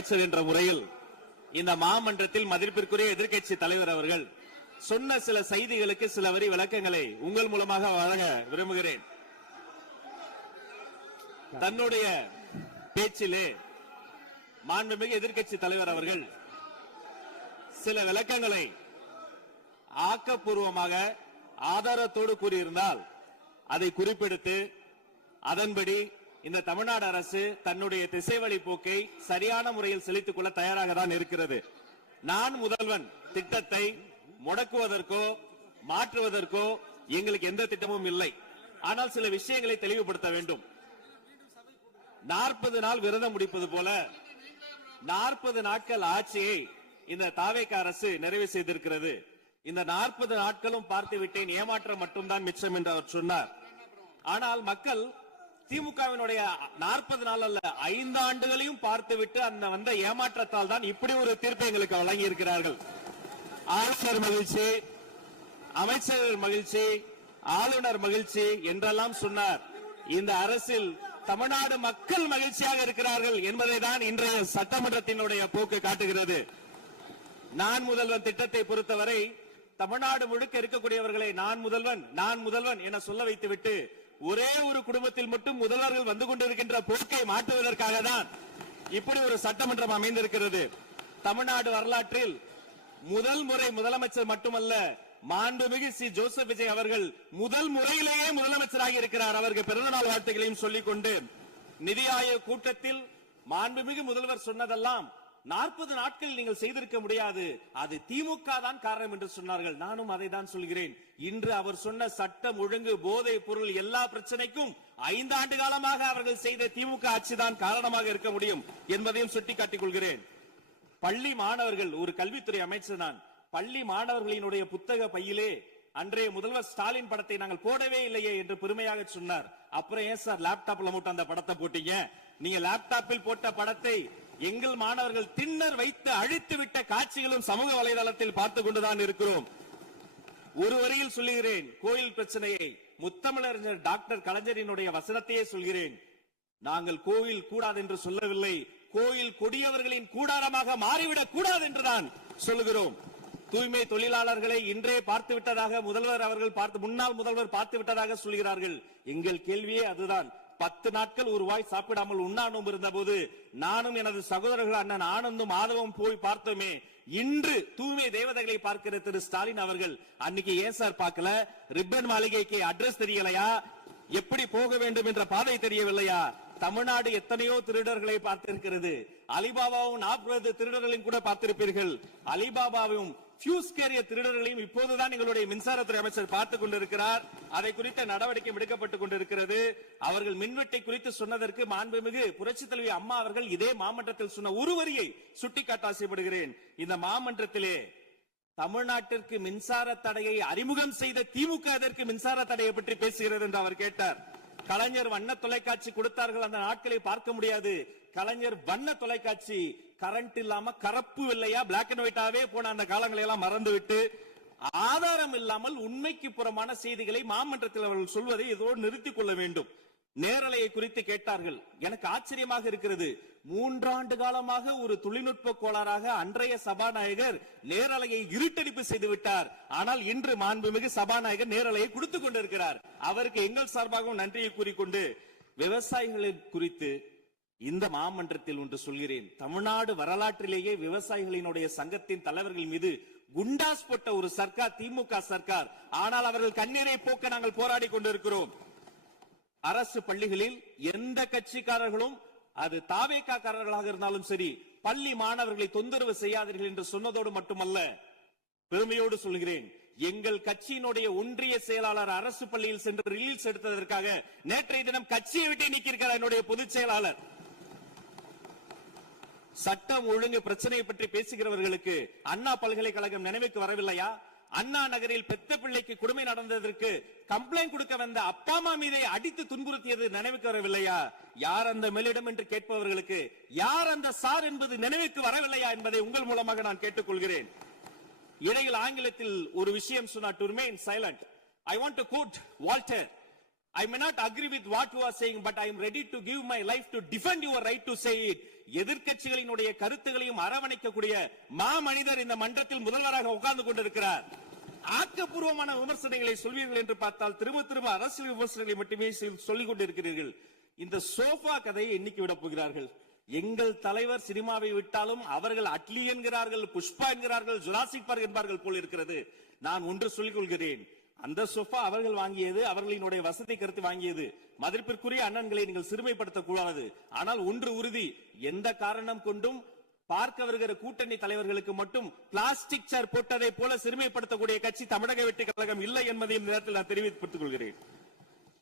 அமைச்சர் என்ற முறையில் இந்த மாமன்றத்தில் மதிப்பிற்குரிய எதிர்க்கட்சி தலைவர் அவர்கள் சொன்ன சில செய்திகளுக்கு சில வரி விளக்கங்களை உங்கள் மூலமாக வழங்க விரும்புகிறேன். தன்னுடைய பேச்சிலே மாண்புமிகு எதிர்க்கட்சி தலைவர் அவர்கள் சில விளக்கங்களை ஆக்கப்பூர்வமாக ஆதாரத்தோடு கூறியிருந்தால் அதை குறிப்பிடுத்து அதன்படி இந்த தமிழ்நாடு அரசு தன்னுடைய திசைவழி போக்கை சரியான முறையில் செலுத்திக் கொள்ள தயாராக தான் இருக்கிறது. நான் முதல்வன் திட்டத்தை முடக்குவதற்கோ மாற்றுவதற்கோ எங்களுக்கு எந்த திட்டமும் இல்லை. ஆனால் சில விஷயங்களை தெளிவுபடுத்த வேண்டும். 40 நாள் விரதம் முடிப்பது போல 40 நாட்கள் ஆட்சியை இந்த தாவேக அரசு நிறைவு செய்திருக்கிறது. இந்த 40 நாட்களும் பார்த்து விட்டேன், ஏமாற்றம் மட்டும்தான் மிச்சம் என்று அவர் சொன்னார். ஆனால் மக்கள் திமுகவினுடைய 40 நாள் அல்ல 5 ஆண்டுகளையும் பார்த்துவிட்டு அந்த வந்த ஏமாற்றத்தால் தான் இப்படி ஒரு தீர்ப்பை எங்களுக்கு வழங்கி இருக்கிறார்கள். ஆளுநர் மகிழ்ச்சி, அமைச்சர்கள் மகிழ்ச்சி, ஆளுநர் மகிழ்ச்சி என்றெல்லாம் சொன்னார். இந்த அரசில் தமிழ்நாடு மக்கள் மகிழ்ச்சியாக இருக்கிறார்கள் என்பதை தான் இன்றைய சட்டமன்றத்தினுடைய போக்கு காட்டுகிறது. நான் முதல்வன் திட்டத்தை பொறுத்தவரை தமிழ்நாடு முழுக்க இருக்கக்கூடியவர்களை நான் முதல்வன் என சொல்ல வைத்துவிட்டு ஒரே ஒரு குடும்பத்தில் மட்டும் முதல்வர்கள் வந்து கொண்டிருக்கின்ற போக்கை மாற்றுவதற்காக தான் இப்படி ஒரு சட்டமன்றம் அமைந்திருக்கிறது. தமிழ்நாடு வரலாற்றில் முதல் முறை முதலமைச்சர் மட்டுமல்ல, மாண்புமிகு சி ஜோசப் விஜய் அவர்கள் முதல் முறையிலேயே முதலமைச்சராக இருக்கிறார். அவருக்கு பிறந்தநாள் வாழ்த்துக்களையும் சொல்லிக் கொண்டு நிதி ஆயோக் கூட்டத்தில் மாண்புமிகு முதல்வர் சொன்னதெல்லாம் 40 நாட்கள் நீங்கள் செய்திருக்க முடியாது, அது திமுக தான் காரணம் என்று சொன்னார்கள். நானும் அதை தான் சொல்கிறேன். இன்று அவர் சொன்ன சட்டம் ஒழுங்கு, போதை பொருள் எல்லா பிரச்சனைக்கும் 5 ஆண்டு காலமாக அவர்கள் செய்த திமுக ஆட்சி தான் காரணமாக இருக்க முடியும் என்பதையும் சுட்டிக்காட்டிக் கொள்கிறேன். பள்ளி மாணவர்கள், ஒரு கல்வித்துறை அமைச்சர் நான், பள்ளி மாணவர்களினுடைய புத்தக பையிலே அன்றைய முதல்வர் ஸ்டாலின் படத்தை நாங்கள் போடவே இல்லையே என்று பெருமையாக சொன்னார். அப்புறம் ஏன் சார் லேப்டாப்ல மட்டும் அந்த படத்தை போட்டீங்க? நீங்க லேப்டாப்பில் போட்ட படத்தை எங்கள் மாணவர்கள் திண்ணர் வைத்து அழித்து விட்ட காட்சிகளும் சமூக வலைதளத்தில் பார்த்துக் கொண்டுதான் இருக்கிறோம். ஒரு வரியில் சொல்லுகிறேன், கோயில் பிரச்சனையை முத்தமிழறிஞர் டாக்டர் கலைஞரினுடைய வசனத்தையே சொல்கிறேன். நாங்கள் கோயில் கூடாது என்று சொல்லவில்லை, கோயில் கொடியவர்களின் கூடாரமாக மாறிவிடக் கூடாது என்றுதான் சொல்லுகிறோம். தூய்மை தொழிலாளர்களை இன்றே பார்த்து விட்டதாக முதல்வர் அவர்கள் முன்னாள் முதல்வர் பார்த்து விட்டதாக சொல்கிறார்கள். எங்கள் கேள்வியே அதுதான். 10 நாட்கள் ஒரு வாய் சாப்பிடாமல் உண்ணாநோம் இருந்த போது நானும் எனது சகோதரர்கள் அண்ணன் ஆனந்தும் ஆதவும் போய் பார்த்தோமே. இன்று தூய்மை தேவதைகளை பார்க்கிற திரு ஸ்டாலின் அவர்கள் அன்னைக்கு ஏன் சார் பார்க்கல? ரிப்பன் மாளிகைக்கு அட்ரஸ் தெரியலையா? எப்படி போக வேண்டும் என்ற பாதை தெரியவில்லையா? தமிழ்நாடு எத்தனையோ திருடர்களை பார்த்திருக்கிறது. அலிபாபாவும் 40 திருடர்களையும் கூட பார்த்திருப்பீர்கள். அலிபாபாவும் பியூஸ் கேரிய திருடர்களையும் இப்போதுதான் எங்களுடைய மின்சாரத்துறை அமைச்சர் பார்த்துக் கொண்டிருக்கிறார். அதை குறித்த நடவடிக்கை எடுக்கப்பட்டுக் கொண்டிருக்கிறது. அவர்கள் மின்வெட்டை குறித்து சொன்னதற்கு மாண்புமிகு புரட்சித் தலைவி அம்மா அவர்கள் இதே மாமன்றத்தில் சொன்ன ஒரு வரியை சுட்டிக்காட்ட ஆசைப்படுகிறேன். இந்த மாமன்றத்திலே தமிழ்நாட்டிற்கு மின்சார தடையை அறிமுகம் செய்த திமுக எதற்கு மின்சார தடையை பற்றி பேசுகிறது என்று அவர் கேட்டார். கலைஞர் வண்ண தொலைக்காட்சி கொடுத்தார்கள், அந்த நாட்களை பார்க்க முடியாது. கலைஞர் வண்ண தொலைக்காட்சி கரண்ட் இல்லாம கரப்பு இல்லையா பிளாக் அண்ட் ஒயிட்டாவே போன அந்த காலங்களை எல்லாம் மறந்துவிட்டு ஆதாரம் இல்லாமல் உண்மைக்கு புறமான செய்திகளை மாமன்றத்தில் அவர்கள் சொல்வதை இதோடு நிறுத்திக் கொள்ள வேண்டும். நேரலையை குறித்து கேட்டார்கள். எனக்கு ஆச்சரியமாக இருக்கிறது. 3 ஆண்டு காலமாக ஒரு தொழில்நுட்ப கோளாறாக அன்றைய சபாநாயகர் நேரலையை இருட்டடிப்பு செய்து விட்டார். ஆனால் இன்று மாண்புமிகு சபாநாயகர் நேரலையை கொடுத்துக் கொண்டிருக்கிறார். அவருக்கு எங்கள் சார்பாகவும் நன்றியை கூறிக்கொண்டு விவசாயிகளை குறித்து இந்த மாமன்றத்தில் ஒன்று சொல்கிறேன். தமிழ்நாடு வரலாற்றிலேயே விவசாயிகளினுடைய சங்கத்தின் தலைவர்கள் மீது குண்டாஸ் போட்ட ஒரு சர்க்கார் திமுக சர்க்கார். ஆனால் அவர்கள் கண்ணீரை போக்க நாங்கள் போராடி கொண்டிருக்கிறோம். அரசு பள்ளிகளில் எந்த கட்சிக்காரர்களும், அது தாவேகாரர்களாக இருந்தாலும் சரி, பள்ளி மாணவர்களை தொந்தரவு செய்யாதீர்கள் என்று சொன்னதோடு மட்டுமல்ல, பெருமையோடு சொல்கிறேன், எங்கள் கட்சியினுடைய ஒன்றிய செயலாளர் அரசு பள்ளியில் சென்று ரிலீஸ் எடுத்ததற்காக நேற்றைய தினம் கட்சியை விட்டு நீக்கியிருக்கிறார் என்னுடைய பொதுச் செயலாளர். சட்டம் ஒழுங்கு பிரச்சனையை பற்றி பேசுகிறவர்களுக்கு அண்ணா பல்கலைக்கழகம் நினைவுக்கு வரவில்லையா? அண்ணா நகரில் பெத்த பிள்ளைக்கு கொடுமை நடந்ததற்கு கம்ப்ளைண்ட் கொடுக்க வந்த அப்பா அம்மா மீதை அடித்து துன்புறுத்தியது நினைவுக்கு வரவில்லையா? யார் அந்த மேலிடம் என்று கேட்பவர்களுக்கு யார் அந்த சார் என்பது நினைவுக்கு வரவில்லையா என்பதை உங்கள் மூலமாக நான் கேட்டுக்கொள்கிறேன். இடையில் ஆங்கிலத்தில் ஒரு விஷயம் சொன்னார், to remain silent. I want to quote Walter. I may not agree with what you are saying, but I am ready to give my life to defend your right to say it. எதிர்க்கட்சிகளினுடைய கருத்துகளையும் அரவணைக்கக்கூடிய மாமனிதர் இந்த மன்றத்தில் முதல்வராக உட்கார்ந்து கொண்டிருக்கிறார். ஆக்கப்பூர்வமான விமர்சனங்களை சொல்வீர்கள் என்று பார்த்தால் திரும்ப அரசியல் விமர்சனங்களை மட்டுமே சொல்லிக் கொண்டிருக்கிறீர்கள். இந்த சோஃபா கதையை என்னைக்கு விட போகிறார்கள்? எங்கள் தலைவர் சினிமாவை விட்டாலும் அவர்கள் அட்லி என்கிறார்கள், புஷ்பா என்கிறார்கள், ஜுராசிக் பார்க் என்பார்கள் போல் இருக்கிறது. நான் ஒன்று சொல்லிக் கொள்கிறேன், அந்த சோஃபா அவர்கள் வாங்கியது, அவர்களினுடைய வசதி கருத்து வாங்கியது. மதிப்பிற்குரிய அண்ணன்களை நீங்கள் சிறுமைப்படுத்தக் கூடாது. ஆனால் ஒன்று உறுதி, எந்த காரணம் கொண்டும் பார்க்க வருகிற கூட்டணி தலைவர்களுக்கு மட்டும் பிளாஸ்டிக் சேர் போட்டதை போல சிறுமைப்படுத்தக்கூடிய கட்சி தமிழக வெற்றி கழகம் இல்லை என்பதையும் நேரத்தில் நான் தெரிவித்துக் கொள்கிறேன்.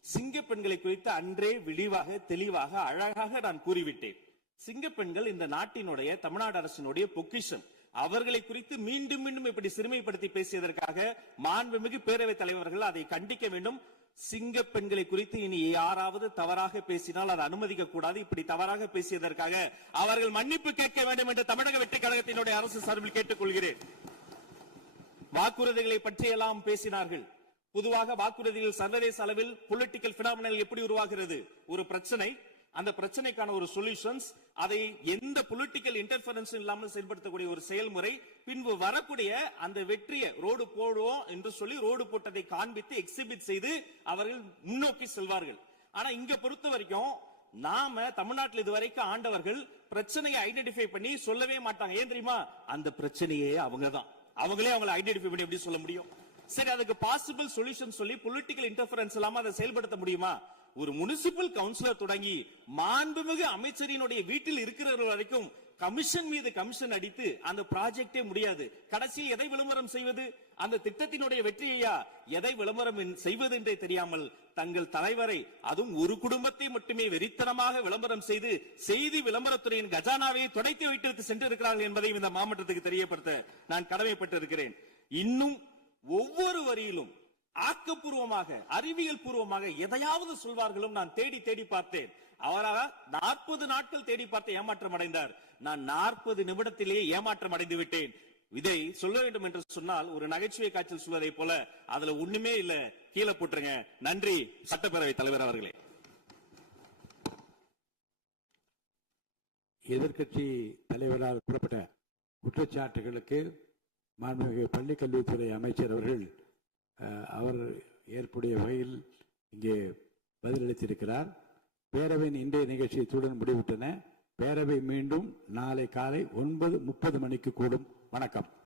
சிங்க பெண்களை குறித்து அன்றே விரிவாக தெளிவாக அழகாக நான் கூறிவிட்டேன். சிங்க பெண்கள் இந்த நாட்டினுடைய தமிழ்நாடு அரசினுடைய பொக்கிஷம். அவர்களை குறித்து மீண்டும் மீண்டும் இப்படி சிறுமைப்படுத்தி பேசியதற்காக மாண்புமிகு பேரவைத் தலைவர்கள் அதை கண்டிக்க வேண்டும். சிங்க பெண்களை குறித்து இனி யாராவது தவறாக பேசினால் அதை அனுமதிக்க கூடாது. இப்படி தவறாக பேசியதற்காக அவர்கள் மன்னிப்பு கேட்க வேண்டும் என்று தமிழக வெற்றி கழகத்தினுடைய அரசு சார்பில் கேட்டுக் கொள்கிறேன். வாக்குறுதிகளை பற்றியெல்லாம் பேசினார்கள். பொதுவாக வாக்குறுதிகள் சர்வதேச அளவில் பொலிட்டிக்கல் பினாமினல் எப்படி உருவாகிறது? ஒரு பிரச்சனை, அந்த பிரச்சனைக்கான ஒரு சொல்யூஷன்ஸ், அதை எந்த பொலிட்டிக்கல் இன்டர்ஃபரன்ஸ் இல்லாமல் செயல்படுத்தக்கூடிய ஒரு செயல்முறை, பின்பு வரக்கூடிய அந்த வெற்றியை ரோடு போடுவோம் என்று சொல்லி ரோடு போட்டதை காண்பித்து எக்ஸிபிட் செய்து அவர்கள் முன்னோக்கி செல்வார்கள். ஆனா இங்க பொறுத்த வரைக்கும் நாம தமிழ்நாட்டில் இதுவரைக்கும் ஆண்டவர்கள் பிரச்சனையை ஐடென்டிஃபை பண்ணி சொல்லவே மாட்டாங்க. ஏன் தெரியுமா? அந்த பிரச்சனையே அவங்கதான், அவங்களே அவங்களை ஐடென்டிஃபை பண்ணி எப்படி சொல்ல முடியும்? சரி, அதுக்கு பாசிபிள் சொல்யூஷன் சொல்லி பொலிட்டிக்கல் இன்டர்ஃபரன்ஸ் இல்லாம அதை செயல்படுத்த முடியுமா? ஒரு முனிசிபல் கவுன்சிலர் தொடங்கி மாண்புமிகு அமைச்சரினுடைய வீட்டில் இருக்கிறவர்கள் வரைக்கும் கமிஷன் மீது கமிஷன் அடித்து அந்த ப்ராஜெக்டே முடியாது. கடைசியில் எதை விளம்பரம் செய்வது? அந்த திட்டத்தினுடைய வெற்றியையா? எதை விளம்பரம் செய்வது என்றே தெரியாமல் தங்கள் தலைவரை, அதுவும் ஒரு குடும்பத்தை மட்டுமே வெறித்தனமாக விளம்பரம் செய்து செய்தி விளம்பரத்துறையின் கஜானாவை துடைத்து வைத்து சென்றிருக்கிறார்கள் என்பதையும் இந்த மாவட்டத்துக்கு தெரியப்படுத்த நான் கடமைப்பட்டிருக்கிறேன். இன்னும் ஒவ்வொரு வரியிலும் ஆக்கப்பூர்வமாக அறிவியல் பூர்வமாக எதையாவது சொல்வார்களும் நான் தேடி தேடி பார்த்தேன். அவராக 40 நாட்கள் தேடி பார்த்து ஏமாற்றம் அடைந்தார். நான் 40 நிமிடத்திலேயே ஏமாற்றம் அடைந்து விட்டேன். இதை சொல்ல வேண்டும் என்று சொன்னால் ஒரு நகைச்சுவை காட்சியில் சொல்வதை போல அதுல ஒண்ணுமே இல்ல, கீழே போட்டுருங்க. நன்றி சட்டப்பேரவை தலைவர் அவர்களே. எதிர்க்கட்சி தலைவரால் கூறப்பட்ட குற்றச்சாட்டுகளுக்கு மாண்புமிகு பள்ளி கல்வித்துறை அமைச்சர் அவர்கள் அவர் ஏற்புடைய வகையில் இங்கே பதிலளித்திருக்கிறார். பேரவையின் இன்றைய நிகழ்ச்சி இத்துடன் முடிவுற்றன. பேரவை மீண்டும் நாளை காலை 9:30 மணிக்கு கூடும். வணக்கம்.